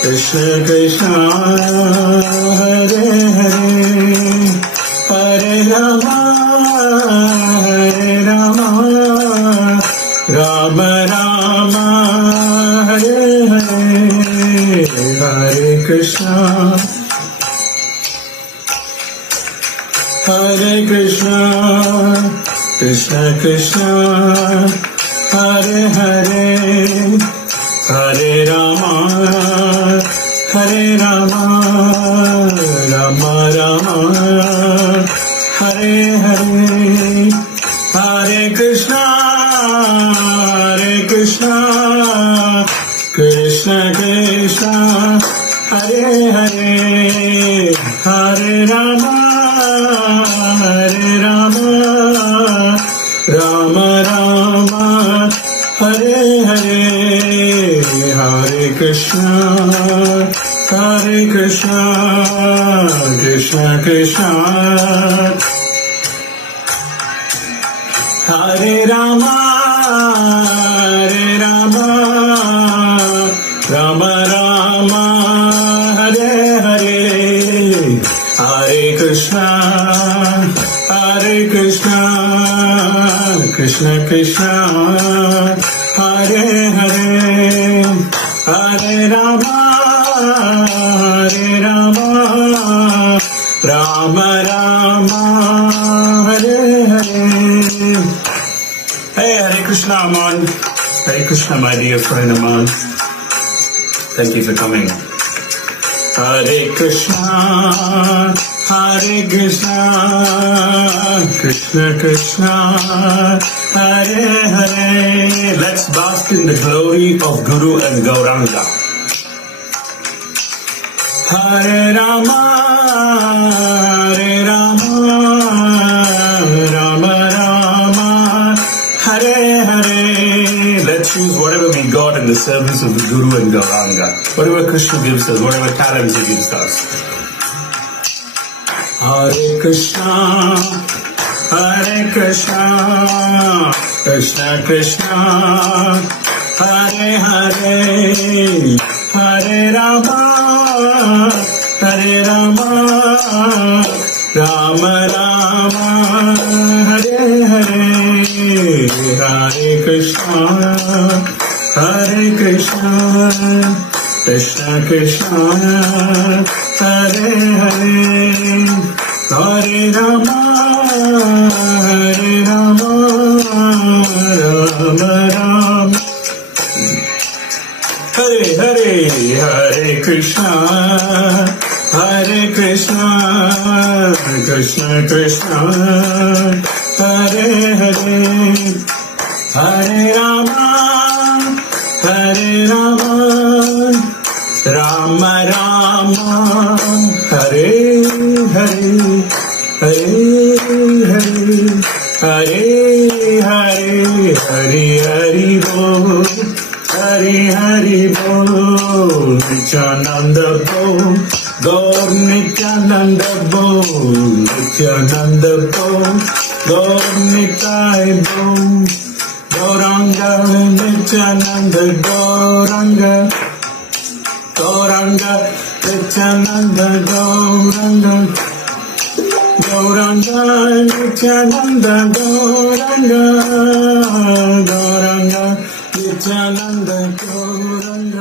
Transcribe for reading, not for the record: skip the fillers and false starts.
Krishna Krishna Hare Hare Hare Rama Rama Rama Hare Hare Hare Krishna Krishna Krishna Hare Hare Hare Rama Rama Rama Hare Hare Hare Krishna Krishna Krishna Hare Hare Hare Rama Rama Rama Hare Hare Hare Krishna Krishna Krishna Hare Rama Rama Rama Hare Hare Hare Krishna Krishna Krishna Hare Hare Hare Rama Rama Rama Hare Hare. Hey, Hare Krishna, Aman. Hare Krishna, my dear friend Aman. Thank you for coming. Hare Krishna, Krishna Krishna, Hare Hare. Let's bask in the glory of Guru and Gauranga. Hare Rama, Rama Rama, Hare Hare. Let's choose whatever we got in the service of the Guru and Gauranga. Whatever Krishna gives us, whatever talents He gives us. Hare Krishna, Krishna Krishna, Hare Hare, Hare Rama, Rama Rama, Hare Hare, Hare Krishna, Krishna Krishna, Hare Hare, Hare Rama, Rama Rama, Hare Hare, Hare Krishna, Krishna Krishna, Hare Hare, Hare Rama, Rama Rama, Hare Hare, Hare Hare, Hare Hare, Hare Bol, Hare Bol, Nityananda Bol, Gaur Nityananda Bol, Nityananda Bol, Gaur Nitai Bol, Gauranga Nityananda Gauranga, Nityananda Gauranga, Gauranga Nityananda Gauranga, Nityananda Gauranga.